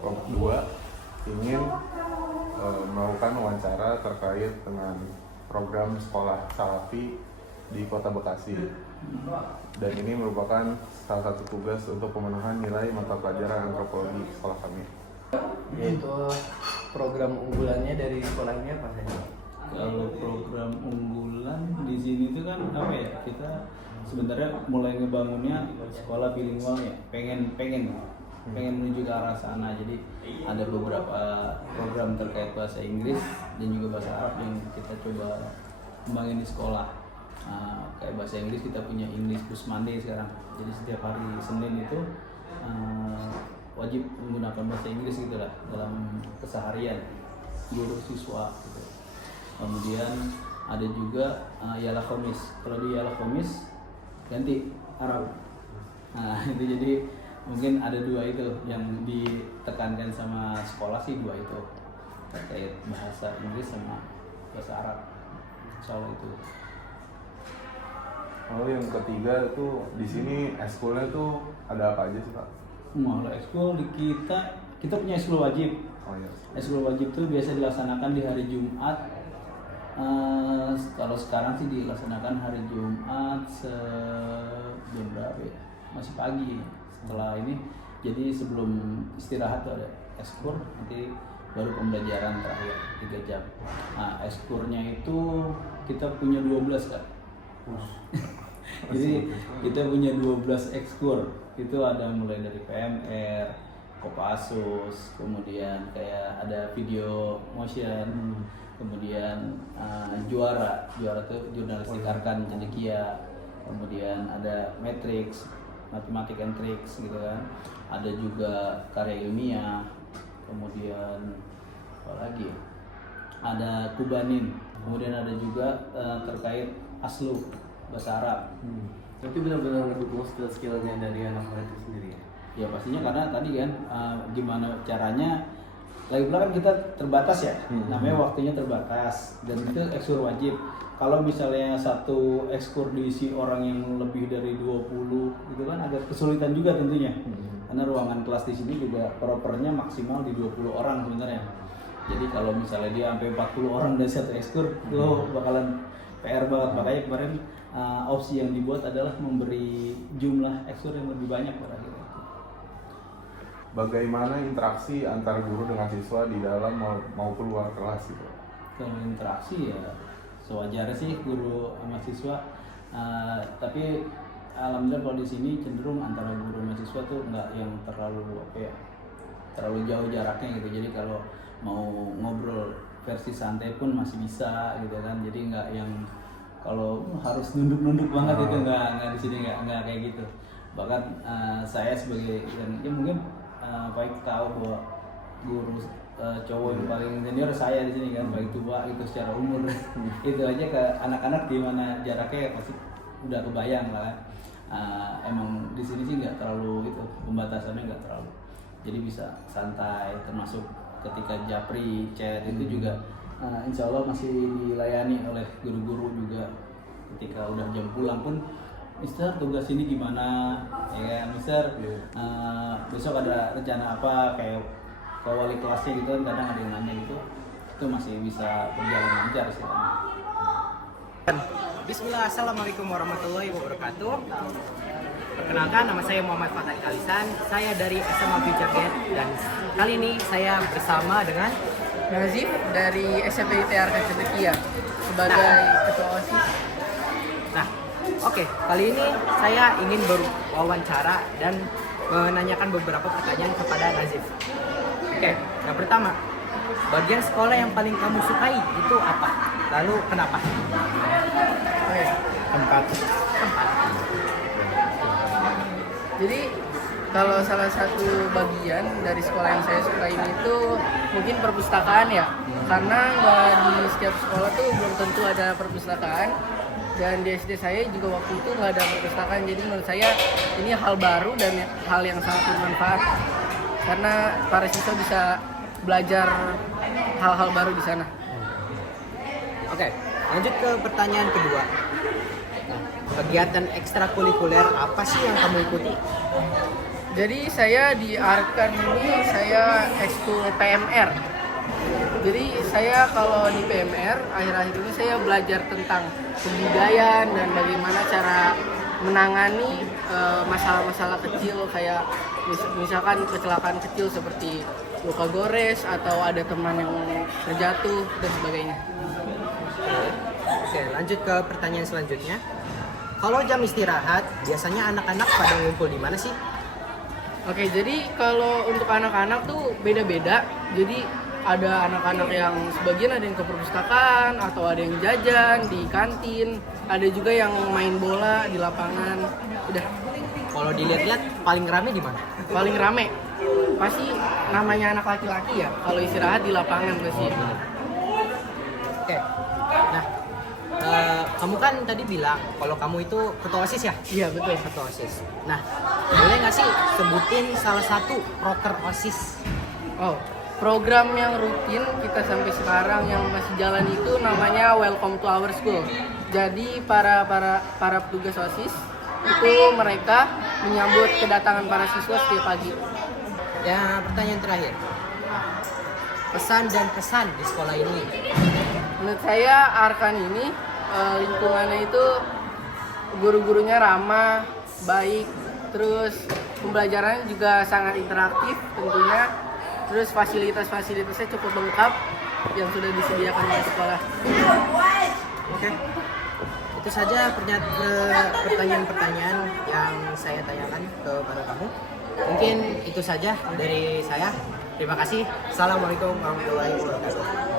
kelompok 2 ingin melakukan wawancara terkait dengan program sekolah Salafi di Kota Bekasi. Dan ini merupakan salah satu tugas untuk pemenuhan nilai mata pelajaran antropologi sekolah kami. Yaitu program unggulannya dari sekolah ini apa saja? Kalau program unggulan di sini itu kan apa ya, kita sebenarnya mulai ngebangunnya sekolah bilingual ya, pengen menuju ke arah sana. Jadi ada beberapa program terkait bahasa Inggris dan juga bahasa Arab yang kita coba kembangin di sekolah. Kayak bahasa Inggris kita punya English Plus Monday sekarang. Jadi setiap hari Senin itu wajib menggunakan bahasa Inggris gitu lah dalam keseharian guru siswa gitu. Kemudian ada juga Yala Khomis. Kalau di Yala Khomis ganti Arab. Nah itu jadi mungkin ada dua itu yang ditekankan sama sekolah sih, dua itu terkait bahasa Inggris sama bahasa Arab. Soal itu. Lalu yang ketiga itu di sini ekskulnya tuh ada apa aja sih Pak? Kalau ekskul di kita punya ekskul wajib. Oh iya. Ekskul wajib itu biasa dilaksanakan di hari Jumat. Kalau sekarang sih dilaksanakan hari Jumat jam berapa ya? Masih pagi. Setelah ini, jadi sebelum istirahat tuh ada ekskur, nanti baru pembelajaran terakhir 3 jam. Nah, ekskurnya itu kita punya 12 kan. Jadi kita punya 12 ekskur. Itu ada mulai dari PMR, Kopassus, kemudian kayak ada video motion, kemudian juara itu jurnalistik Arkan Cendekia, kemudian ada Matrix, Matematik and Tricks gitu kan, ada juga karya ilmiah, kemudian apa lagi ya? Ada Kubanin, kemudian ada juga terkait aslu bahasa Arab. Tapi benar-benar mendukung skill-skillnya dari anak murid itu sendiri ya? Ya pastinya, karena tadi kan gimana caranya, lagi pula kan kita terbatas ya, namanya waktunya terbatas dan itu ekskur wajib. Kalau misalnya satu ekskur diisi orang yang lebih dari 20 itu kan agak kesulitan juga tentunya. Karena ruangan kelas di sini juga propernya maksimal di 20 orang sebenarnya. Jadi kalau misalnya dia sampai 40 orang dari satu ekskur itu bakalan PR banget. Makanya kemarin opsi yang dibuat adalah memberi jumlah ekskur yang lebih banyak pada kita. Bagaimana interaksi antar guru dengan siswa di dalam maupun luar kelas gitu? Kalau interaksi ya sewajarnya sih guru sama siswa, tapi alhamdulillah kalau di sini cenderung antara guru sama siswa tuh nggak yang terlalu jauh jaraknya gitu. Jadi kalau mau ngobrol versi santai pun masih bisa gitu kan. Jadi nggak yang kalau harus nunduk banget itu nggak di sini nggak kayak gitu. Bahkan saya sebagai ya mungkin baik tahu bahwa guru cowok yang paling senior saya di sini kan, paling tua itu secara umur. Itu aja ke anak-anak di mana jaraknya pasti udah kebayang lah kan. Emang di sini sih nggak terlalu itu, pembatasannya nggak terlalu. Jadi bisa santai, termasuk ketika japri chat itu juga insya Allah masih dilayani oleh guru-guru juga. Ketika udah jam pulang pun, Mister tugas ini gimana ya kan, Mister besok ada rencana apa, kayak ke wali kelasnya gitu kan, kadang ada yang nanya gitu, itu masih bisa berjalan lancar sih. Bismillah, assalamualaikum warahmatullahi wabarakatuh. Perkenalkan, nama saya Muhammad Fatah Kalisan, saya dari SMA Bijaket, dan kali ini saya bersama dengan Nazif dari SMP ITR Cendekia sebagai ketua OSIS. Nah, oke, kali ini saya ingin berwawancara dan menanyakan beberapa pertanyaan kepada Nazif. Oke, yang pertama, bagian sekolah yang paling kamu sukai itu apa? Lalu kenapa? Oke. Tempat. Jadi kalau salah satu bagian dari sekolah yang saya suka ini itu mungkin perpustakaan ya, karena nggak di setiap sekolah tuh belum tentu ada perpustakaan, dan di SD saya juga waktu itu nggak ada perpustakaan. Jadi menurut saya ini hal baru dan hal yang sangat bermanfaat karena para siswa bisa belajar hal-hal baru di sana. Oke, lanjut ke pertanyaan kedua. Nah, kegiatan ekstrakurikuler apa sih yang kamu ikuti? Jadi saya di Arkan ini saya ekskul PMR. Jadi saya kalau di PMR akhir-akhir ini saya belajar tentang kebudayaan dan bagaimana cara menangani masalah-masalah kecil kayak misalkan kecelakaan kecil seperti luka gores atau ada teman yang terjatuh dan sebagainya. Oke, lanjut ke pertanyaan selanjutnya. Kalau jam istirahat, biasanya anak-anak pada ngumpul di mana sih? Oke, jadi kalau untuk anak-anak tuh beda-beda. Jadi ada anak-anak yang sebagian ada yang ke perpustakaan atau ada yang jajan di kantin, ada juga yang main bola di lapangan. Udah. Kalau dilihat-lihat paling rame di mana? Paling rame pasti namanya anak laki-laki ya. Kalau istirahat di lapangan pasti. Oke. Nah, kamu kan tadi bilang kalau kamu itu ketua OSIS ya? Iya betul. Ketua OSIS. Nah, boleh nggak sih sebutin salah satu proker OSIS? Oh, program yang rutin kita sampai sekarang yang masih jalan itu namanya Welcome to Our School. Jadi para petugas OSIS itu mereka menyambut kedatangan para siswa setiap pagi. Ya, pertanyaan terakhir. Pesan dan kesan di sekolah ini. Menurut saya Arkan ini lingkungannya itu guru-gurunya ramah, baik, terus pembelajarannya juga sangat interaktif tentunya. Terus fasilitas-fasilitasnya cukup lengkap yang sudah disediakan oleh sekolah. Oke. Itu saja pertanyaan-pertanyaan yang saya tanyakan kepada kamu. Mungkin itu saja dari saya. Terima kasih. Assalamualaikum warahmatullahi wabarakatuh.